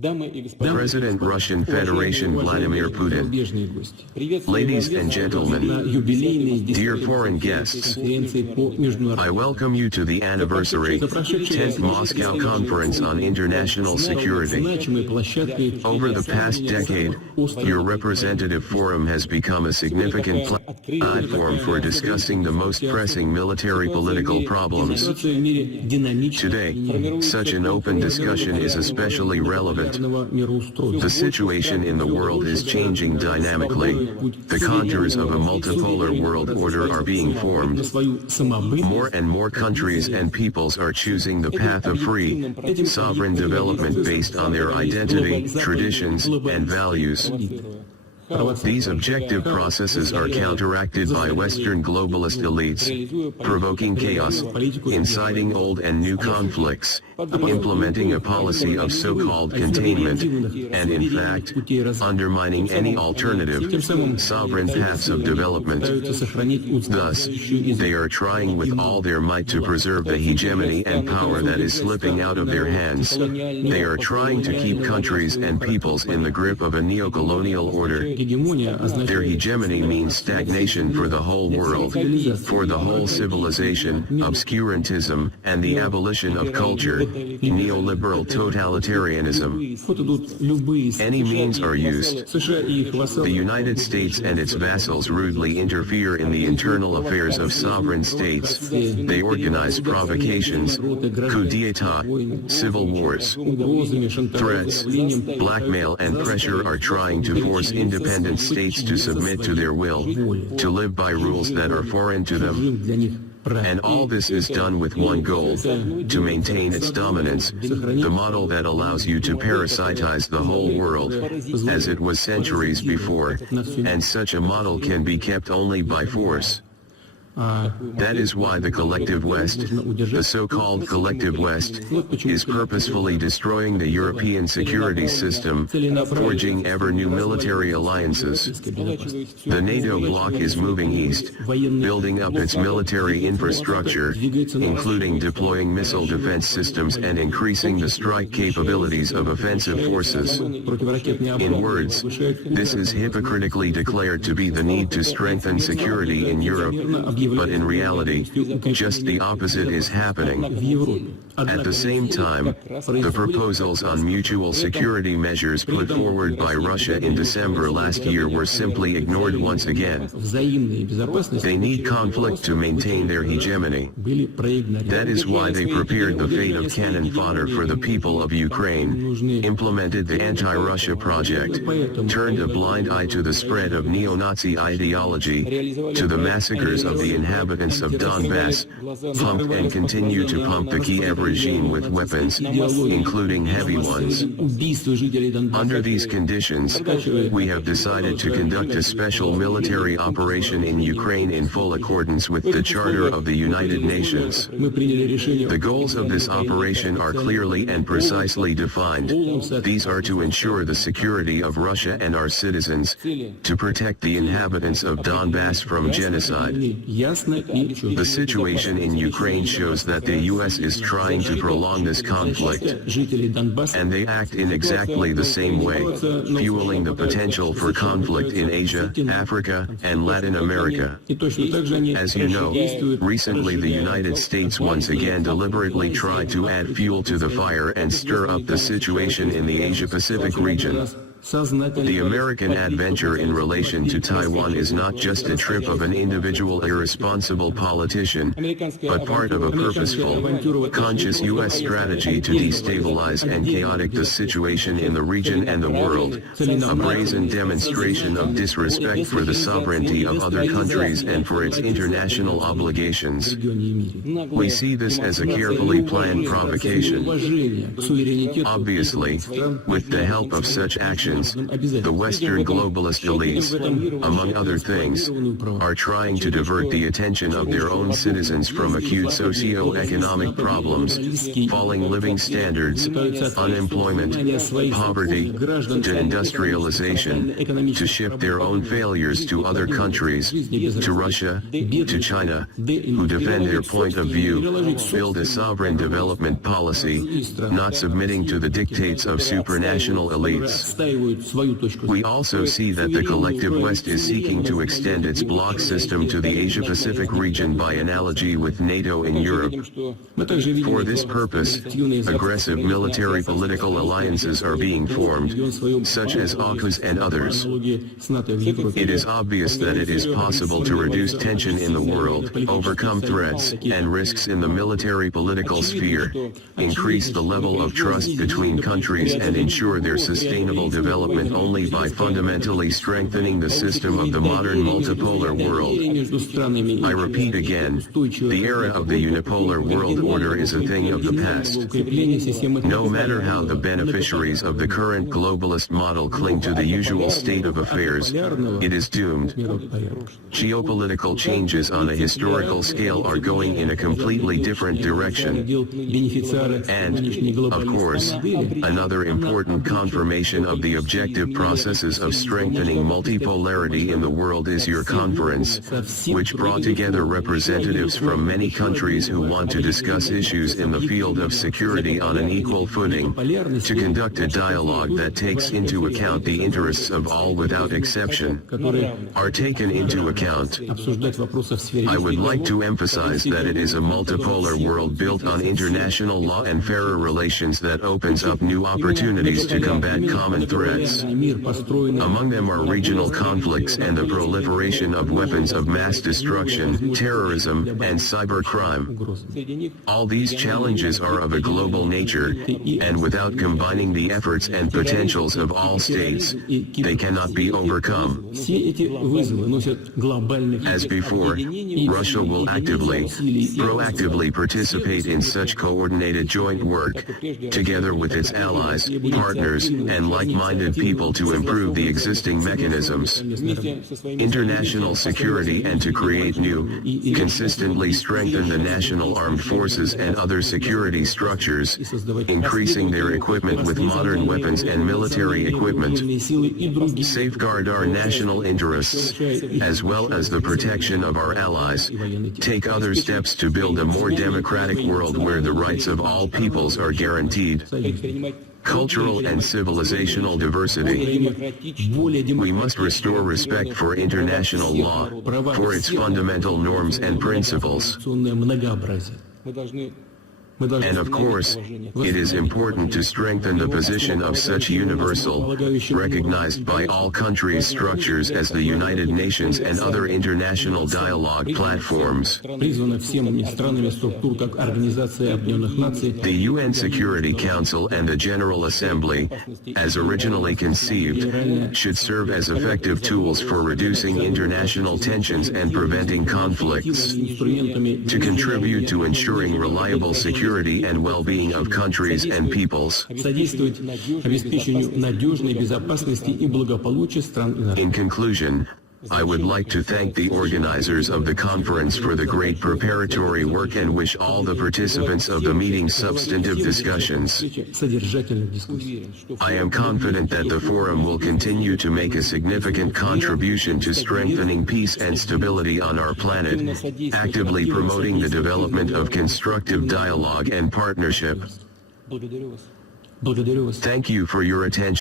President Russian Federation Vladimir Putin. Ladies and gentlemen, dear foreign guests, I welcome you to the anniversary 10th Moscow Conference on International Security. Over the past decade, your representative forum has become a significant platform for discussing the most pressing military political problems. Today, such an open discussion is especially relevant. The situation in the world is changing dynamically. The contours of a multipolar world order are being formed. More and more countries and peoples are choosing the path of free, sovereign development based on their identity, traditions, and values. These objective processes are counteracted by Western globalist elites, provoking chaos, inciting old and new conflicts, implementing a policy of so-called containment, and in fact, undermining any alternative, sovereign paths of development. Thus, they are trying with all their might to preserve the hegemony and power that is slipping out of their hands. They are trying to keep countries and peoples in the grip of a neo-colonial order. Their hegemony means stagnation for the whole world, for the whole civilization, obscurantism, and the abolition of culture, neoliberal totalitarianism. Any means are used. The United States and its vassals rudely interfere in the internal affairs of sovereign states. They organize provocations, coup d'état, civil wars. Threats, blackmail and pressure are trying to force independent states to submit to their will, to live by rules that are foreign to them. And all this is done with one goal, to maintain its dominance, the model that allows you to parasitize the whole world, as it was centuries before, and such a model can be kept only by force. That is why the collective West, the so-called collective West, is purposefully destroying the European security system, forging ever new military alliances. The NATO bloc is moving east, building up its military infrastructure, including deploying missile defense systems and increasing the strike capabilities of offensive forces. In words, this is hypocritically declared to be the need to strengthen security in Europe, but in reality, just the opposite is happening. At the same time, the proposals on mutual security measures put forward by Russia in December last year were simply ignored once again. They need conflict to maintain their hegemony. That is why they prepared the fate of cannon fodder for the people of Ukraine, implemented the anti-Russia project, turned a blind eye to the spread of neo-Nazi ideology, to the massacres of the inhabitants of Donbass, pumped and continue to pump the Kiev regime with weapons, including heavy ones. Under these conditions, we have decided to conduct a special military operation in Ukraine in full accordance with the Charter of the United Nations. The goals of this operation are clearly and precisely defined. These are to ensure the security of Russia and our citizens, to protect the inhabitants of Donbass from genocide. The situation in Ukraine shows that the U.S. is trying to prolong this conflict, and they act in exactly the same way, fueling the potential for conflict in Asia, Africa, and Latin America. As you know, recently the United States once again deliberately tried to add fuel to the fire and stir up the situation in the Asia-Pacific region. The American adventure in relation to Taiwan is not just a trip of an individual irresponsible politician, but part of a purposeful, conscious U.S. strategy to destabilize and chaotic the situation in the region and the world, a brazen demonstration of disrespect for the sovereignty of other countries and for its international obligations. We see this as a carefully planned provocation. Obviously, with the help of such actions, citizens, the Western globalist elites, among other things, are trying to divert the attention of their own citizens from acute socio-economic problems, falling living standards, unemployment, poverty, to industrialization, to shift their own failures to other countries, to Russia, to China, who defend their point of view, build a sovereign development policy, not submitting to the dictates of supranational elites. We also see that the collective West is seeking to extend its bloc system to the Asia-Pacific region by analogy with NATO in Europe. For this purpose, aggressive military political alliances are being formed, such as AUKUS and others. It is obvious that it is possible to reduce tension in the world, overcome threats and risks in the military political sphere, increase the level of trust between countries and ensure their sustainable development only by fundamentally strengthening the system of the modern multipolar world. I repeat again, the era of the unipolar world order is a thing of the past. No matter how the beneficiaries of the current globalist model cling to the usual state of affairs, it is doomed. Geopolitical changes on a historical scale are going in a completely different direction. And, of course, another important confirmation of the objective processes of strengthening multipolarity in the world is your conference, which brought together representatives from many countries who want to discuss issues in the field of security on an equal footing, to conduct a dialogue that takes into account the interests of all without exception, are taken into account. I would like to emphasize that it is a multipolar world built on international law and fairer relations that opens up new opportunities to combat common threats. Among them are regional conflicts and the proliferation of weapons of mass destruction, terrorism, and cybercrime. All these challenges are of a global nature, and without combining the efforts and potentials of all states, they cannot be overcome. As before, Russia will proactively participate in such coordinated joint work, together with its allies, partners, and like-minded people to improve the existing mechanisms, international security and to create new, consistently strengthen the national armed forces and other security structures, increasing their equipment with modern weapons and military equipment, safeguard our national interests, as well as the protection of our allies, take other steps to build a more democratic world where the rights of all peoples are guaranteed, cultural and civilizational diversity. We must restore respect for international law, for its fundamental norms and principles. And of course, it is important to strengthen the position of such universal, recognized by all countries structures as the United Nations and other international dialogue platforms. The UN Security Council and the General Assembly, as originally conceived, should serve as effective tools for reducing international tensions and preventing conflicts, to contribute to ensuring reliable security and well-being of countries and peoples. In conclusion, I would like to thank the organizers of the conference for the great preparatory work and wish all the participants of the meeting substantive discussions. I am confident that the forum will continue to make a significant contribution to strengthening peace and stability on our planet, actively promoting the development of constructive dialogue and partnership. Thank you for your attention.